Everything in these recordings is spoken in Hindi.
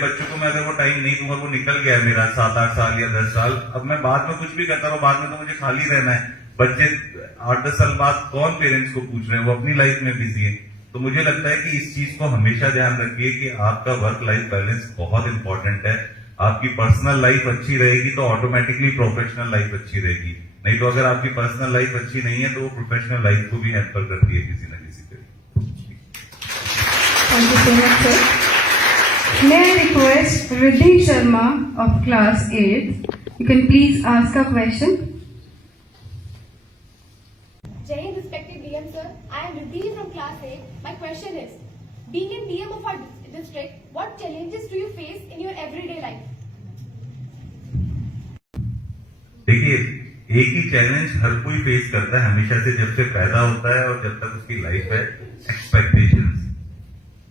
बच्चों को मैं अगर वो टाइम नहीं दूंगा, वो निकल गया है मेरा 7-8 साल या 10 साल, अब मैं बाद में कुछ भी करता रहूं, बाद में तो मुझे खाली रहना है। बच्चे 8-10 साल बाद कौन पेरेंट्स को पूछ रहे हैं, वो अपनी लाइफ में बिजी है। तो मुझे लगता है कि इस चीज को हमेशा ध्यान रखिए कि आपका वर्क लाइफ बैलेंस बहुत इंपॉर्टेंट है। आपकी पर्सनल लाइफ अच्छी रहेगी तो ऑटोमेटिकली प्रोफेशनल लाइफ अच्छी रहेगी, नहीं तो अगर आपकी पर्सनल लाइफ अच्छी नहीं है तो वो प्रोफेशनल लाइफ को भी हैम्पर करती है किसी न किसी तरीके। Thank you so much, sir. May I request Riddhi Sharma of class 8? You can please ask a question. Jai Hind, respected DM sir. I am Riddhi from class 8. My question is, being a DM of our district, what challenges do you face in your everyday life? देखिए, एक ही चैलेंज हर कोई फेस करता है हमेशा से, जब से पैदा होता है और जब तक उसकी लाइफ है, एक्सपेक्टेशंस।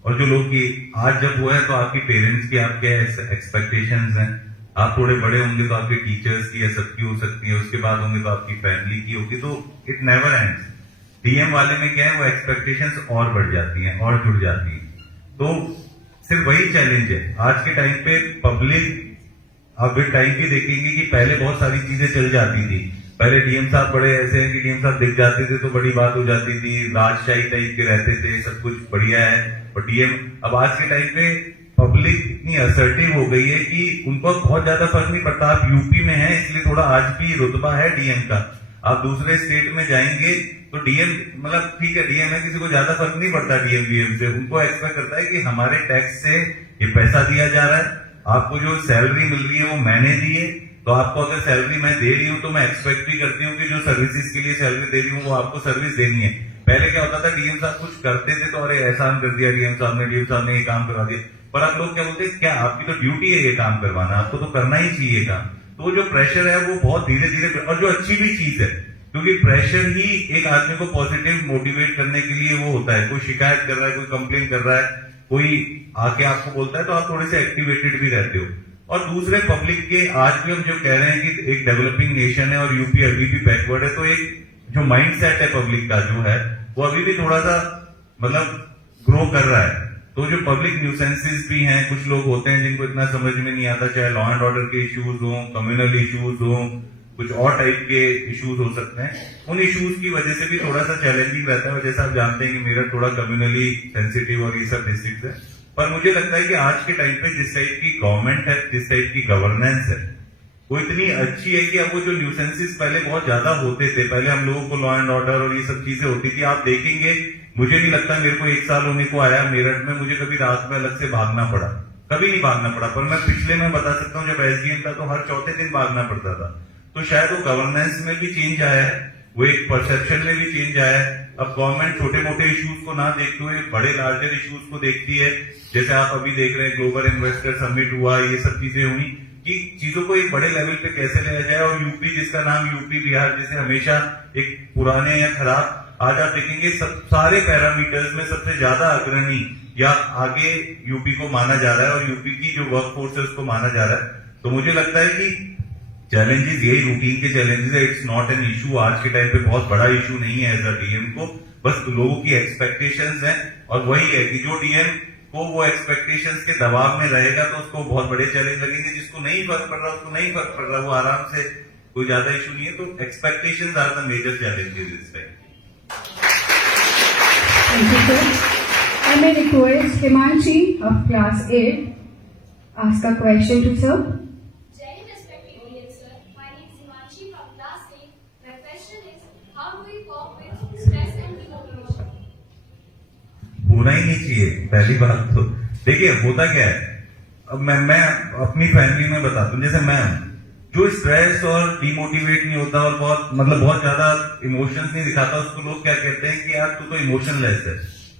और जो लोग की आज जब हुआ है तो आपकी पेरेंट्स की आपके एक्सपेक्टेशंस हैं, आप थोड़े बड़े होंगे तो आपके टीचर्स की या सबकी हो सकती है, उसके बाद होंगे तो आपकी फैमिली की होगी, तो इट नेवर एंड्स। डीएम वाले में क्या है, वो एक्सपेक्टेशंस और बढ़ जाती हैं और जुड़ जाती हैं। तो सिर्फ वही चैलेंज है आज के टाइम पे। पब्लिक आप एक टाइम भी देखेंगे कि पहले बहुत सारी चीजें चल जाती थी। पहले डीएम साहब बड़े ऐसे हैं कि डीएम साहब दिख जाते थे तो बड़ी बात हो जाती थी, राजशाही टाइप के रहते थे, सब कुछ बढ़िया है। और डीएम अब आज के टाइम पे पब्लिक इतनी असर्टिव हो गई है कि उनको बहुत ज्यादा फर्क नहीं पड़ता। आप यूपी में हैं इसलिए थोड़ा आज भी रुतबा है डीएम का, आप दूसरे स्टेट में जाएंगे तो डीएम मतलब ठीक है डीएम है, किसी को ज्यादा फर्क नहीं पड़ता डीएम बीएम से। उनको एक्सपेक्ट करता है कि हमारे टैक्स से ये पैसा दिया जा रहा है, आपको जो सैलरी मिल रही है वो मैंने दी है, तो आपको अगर सैलरी मैं दे रही हूँ तो मैं एक्सपेक्ट भी करती हूँ कि जो सर्विसेज के लिए सैलरी दे रही हूँ वो आपको सर्विस देनी है। पहले क्या होता था, डीएम साहब कुछ करते थे तो अरे एहसान कर दिया डीएम साहब ने ये काम करवा दिया, पर अब लोग क्या बोलते हैं, क्या आपकी तो ड्यूटी है ये काम करवाना, आपको तो करना ही चाहिए काम। तो जो प्रेशर है वो बहुत धीरे धीरे, और जो अच्छी भी चीज है, क्योंकि प्रेशर ही एक आदमी को पॉजिटिव मोटिवेट करने के लिए वो होता है। कोई शिकायत कर रहा है, कोई कंप्लेन कर रहा है, कोई आके आपको बोलता है तो आप थोड़े से एक्टिवेटेड भी रहते हो। और दूसरे पब्लिक के आज भी हम जो कह रहे हैं कि एक डेवलपिंग नेशन है और यूपी अभी भी बैकवर्ड है, तो एक जो माइंड सेट है पब्लिक का जो है वो अभी भी थोड़ा सा मतलब ग्रो कर रहा है। तो जो पब्लिक न्यूसेंसेस भी हैं, कुछ लोग होते हैं जिनको इतना समझ में नहीं आता, चाहे लॉ एंड ऑर्डर के इश्यूज हो, कम्युनल इश्यूज हो, कुछ और टाइप के इश्यूज हो सकते हैं, उन इश्यूज की वजह से भी थोड़ा सा चैलेंजिंग रहता है। और जैसा आप जानते हैं कि मेरठ थोड़ा कम्युनली सेंसिटिव और ये सब डिस्ट्रिक्ट है, पर मुझे लगता है कि आज के टाइम पे जिस टाइप की गवर्नमेंट है, जिस टाइप की गवर्नेंस है, वो इतनी अच्छी है कि अब वो जो न्यूसेंसेस पहले बहुत ज्यादा होते थे, पहले हम लोगों को लॉ एंड ऑर्डर और ये सब चीजें होती थी, आप देखेंगे मुझे नहीं लगता, मेरे को 1 साल होने को आया मेरठ में, मुझे कभी रात में अलग से भागना पड़ा, कभी नहीं भागना पड़ा। पर मैं पिछले में बता सकता हूँ जब एसडीएम था तो हर चौथे दिन भागना पड़ता था। तो शायद वो गवर्नेंस में भी चेंज आया है, वो एक परसेप्शन में भी चेंज आया है। अब गवर्नमेंट छोटे मोटे इश्यूज को ना देखते हुए बड़े लार्जर इश्यूज को देखती है। जैसे आप अभी देख रहे हैं ग्लोबल इन्वेस्टर समिट हुआ, ये सब चीजें हुई कि चीजों को एक बड़े लेवल पे कैसे लाया जाए। और यूपी जिसका नाम यूपी बिहार जैसे हमेशा एक पुराने या खराब, आज आप देखेंगे सब सारे पैरामीटर्स में सबसे ज्यादा अग्रणी या आगे यूपी को माना जा रहा है और यूपी की जो वर्क फोर्स है उसको माना जा रहा है। तो मुझे लगता है कि चैलेंजेस यही रूटीन के चैलेंजेस है, इट्स नॉट एन इशू। आज के टाइम पे बहुत बड़ा इशू नहीं है एज अ डीएम को, बस लोगों की एक्सपेक्टेशंस हैं। और वही है कि जो डीएम को वो एक्सपेक्टेशंस के दबाव में रहेगा तो उसको बहुत बड़े चैलेंज लगेंगे। जिसको नहीं फर्क पड़ रहा उसको नहीं फर्क पड़ रहा, वो आराम से, कोई ज्यादा इशू नहीं है। तो expectations are the major challenges इस time. Thank you, sir. I may request Himanshi of class 8 ask a question to sir. Jai Hind, respected DM sir. My name is Himanshi from class 8. My question is, how do we cope with stress and demotivation? होना ही नहीं चाहिए पहली बात तो। देखिए होता क्या है, अब मैं अपनी फैमिली में बताता हूँ। जैसे मैं जो स्ट्रेस और डिमोटिवेट नहीं होता और बहुत ज्यादा इमोशंस नहीं दिखाता, उसको लोग क्या कहते हैं कि यार तू तो इमोशनलेस है,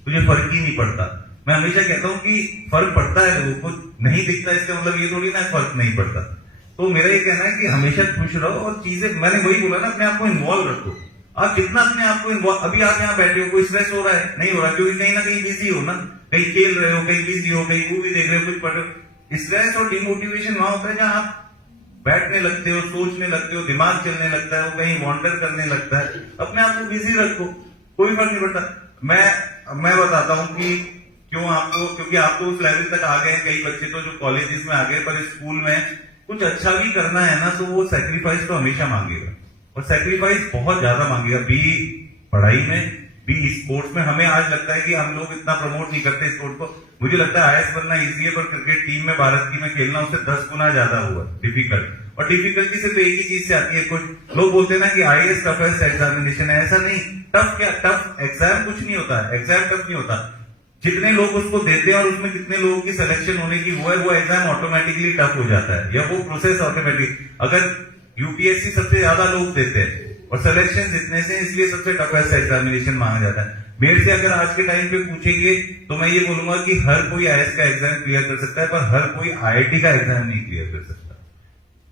तुझे फर्क ही नहीं पड़ता। मैं हमेशा कहता हूँ कि फर्क पड़ता है, लोगों को नहीं दिखता इसका मतलब ये थोड़ी ना फर्क नहीं पड़ता। तो मेरा ये कहना है कि हमेशा खुश रहो और चीजें, मैंने वही बोला ना, अपने आप को इन्वॉल्व रखो। आप जितना अपने आप को इन्वॉल्व, अभी आप यहाँ बैठे हो, कोई स्ट्रेस हो रहा है? नहीं हो रहा, क्योंकि कहीं ना कहीं बिजी हो ना, कहीं खेल रहे हो, कहीं बिजी हो, कहीं मूवी देख रहे हो, कुछ पढ़ रहे हो। स्ट्रेस और डिमोटिवेशन वहां होता है जहां आप बैठने लगते हो, सोचने लगते हो, दिमाग चलने लगता है, वो कहीं वॉन्डर करने लगता है। अपने आप को बिजी रखो, कोई फर्क नहीं पड़ता। मैं बताता हूँ कि क्यों आपको, क्योंकि आप तो उस लेवल तक आ गए हैं, कई बच्चे तो जो कॉलेजेस में आ गए, पर स्कूल में कुछ अच्छा भी करना है ना, तो वो सेक्रीफाइस तो हमेशा मांगेगा, और सेक्रीफाइस बहुत ज्यादा मांगेगा, बी पढ़ाई में, बी स्पोर्ट्स में। हमें आज लगता है कि हम लोग इतना प्रमोट नहीं करते स्पोर्ट्स को, मुझे लगता है आईएएस बनना इजी है, पर क्रिकेट टीम में भारत की में खेलना उससे 10 गुना ज्यादा हुआ डिफिकल्ट, और डिफिकल्टी सिर्फ एक ही चीज से आती है। कुछ लोग बोलते हैं ना कि आईएएस टफेस्ट एग्जामिनेशन है, ऐसा नहीं। टफ क्या, टफ एग्जाम कुछ नहीं होता है, एग्जाम टफ नहीं होता, जितने लोग उसको देते हैं और उसमें कितने लोगों की सिलेक्शन होने की वो है, वो एग्जाम ऑटोमेटिकली टफ हो जाता है, या वो प्रोसेस ऑटोमेटिक। अगर यूपीएससी सबसे ज्यादा लोग देते हैं और सिलेक्शन जितने से, इसलिए सबसे टफेस्ट एग्जामिनेशन माना जाता है। मेरे से अगर आज के टाइम पे पूछेंगे तो मैं ये बोलूंगा कि हर कोई आईएएस का एग्जाम क्लियर कर सकता है, पर हर कोई आईआईटी का एग्जाम नहीं क्लियर कर सकता,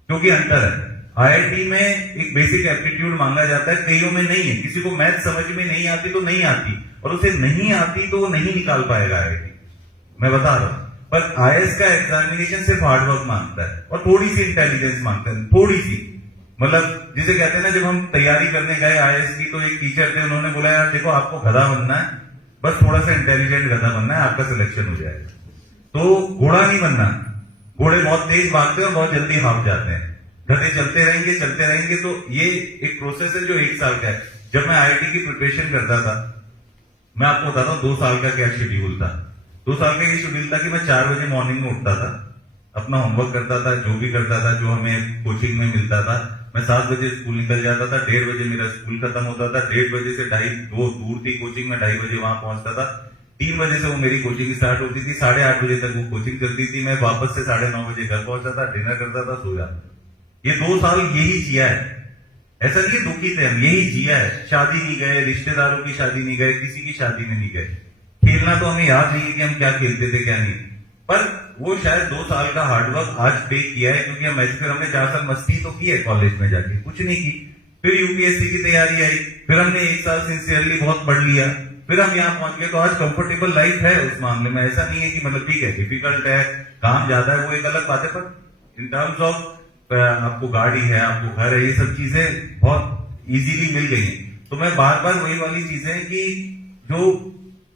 क्योंकि अंतर है। आईआईटी में एक बेसिक एप्टीट्यूड मांगा जाता है, कईयों में नहीं है। किसी को मैथ समझ में नहीं आती तो नहीं आती, और उसे नहीं आती तो वो नहीं निकाल पाएगा आईआईटी, मैं बता रहा हूं। पर आईएएस का एग्जामिनेशन सिर्फ हार्डवर्क मांगता है और थोड़ी सी इंटेलिजेंस मांगता है, थोड़ी सी, मतलब जिसे कहते हैं ना, जब हम तैयारी करने गए आईएएस की तो एक टीचर थे, उन्होंने बोला यार देखो आपको गधा बनना है, बस थोड़ा सा इंटेलिजेंट गधा बनना है, आपका सिलेक्शन हो जाएगा। तो घोड़ा नहीं बनना, घोड़े बहुत तेज भागते हैं और बहुत जल्दी हाफ जाते हैं, गधे चलते रहेंगे। तो ये एक प्रोसेस है जो 1 साल का है। जब मैं आईआईटी की प्रिपरेशन करता था, मैं आपको बताता हूँ 2 साल का क्या शेड्यूल था। 2 साल का ये शेड्यूल था कि मैं 4 बजे मॉर्निंग में उठता था, अपना होमवर्क करता था, जो भी करता था, जो हमें कोचिंग में मिलता था। मैं 7 बजे स्कूल निकल जाता था, 1:30 बजे मेरा स्कूल खत्म होता था, 1:30 बजे से 2:30 दूर थी कोचिंग में, 2:30 बजे वहां पहुंचता था, 3 बजे से वो मेरी कोचिंग स्टार्ट होती थी, 8:30 बजे तक वो कोचिंग चलती थी। मैं वापस से 9:30 बजे घर पहुंचता था, डिनर करता था, सो जाता था। ये 2 साल यही जिया है, ऐसा नहीं दुखी थे हम, यही जिया है। शादी नहीं गए, रिश्तेदारों की शादी नहीं गए, किसी की शादी में नहीं गए। खेलना तो हमें याद नहीं है कि हम क्या खेलते थे क्या नहीं, पर वो शायद 2 साल का हार्डवर्क आज पे किया है, क्योंकि हम ऐसे, फिर हमने 4 साल मस्ती तो की है कॉलेज में जाके, कुछ नहीं की। फिर यूपीएससी की तैयारी आई, फिर हमने 1 साल सिंसियरली बहुत पढ़ लिया, फिर हम यहाँ पहुंच गए। तो आज कंफर्टेबल लाइफ है उस मामले में, ऐसा नहीं है कि मतलब ठीक है डिफिकल्ट है, काम ज्यादा है, वो एक अलग बात है, पर इन टर्म्स ऑफ आपको गाड़ी है, आपको घर है, ये सब चीजें बहुत इजीली मिल गई हैं। तो मैं बार बार वही वाली चीजें कि जो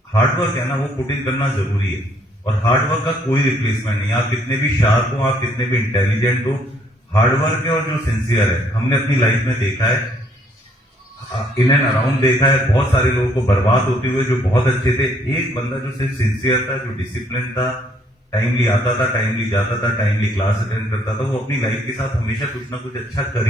हार्डवर्क है ना, वो पुट इन करना जरूरी है, और हार्डवर्क का कोई रिप्लेसमेंट नहीं। आप कितने भी शार्प हो, आप कितने भी इंटेलिजेंट हो, हार्डवर्क है और जो सिंसियर है। हमने अपनी लाइफ में देखा है, इन एंड अराउंड देखा है, बहुत सारे लोगों को बर्बाद होते हुए जो बहुत अच्छे थे। एक बंदा जो सिर्फ सिंसियर था, जो डिसिप्लिन था, टाइमली आता था, टाइमली जाता था, टाइमली क्लास अटेंड करता था, वो अपनी लाइफ के साथ हमेशा कुछ ना कुछ अच्छा कर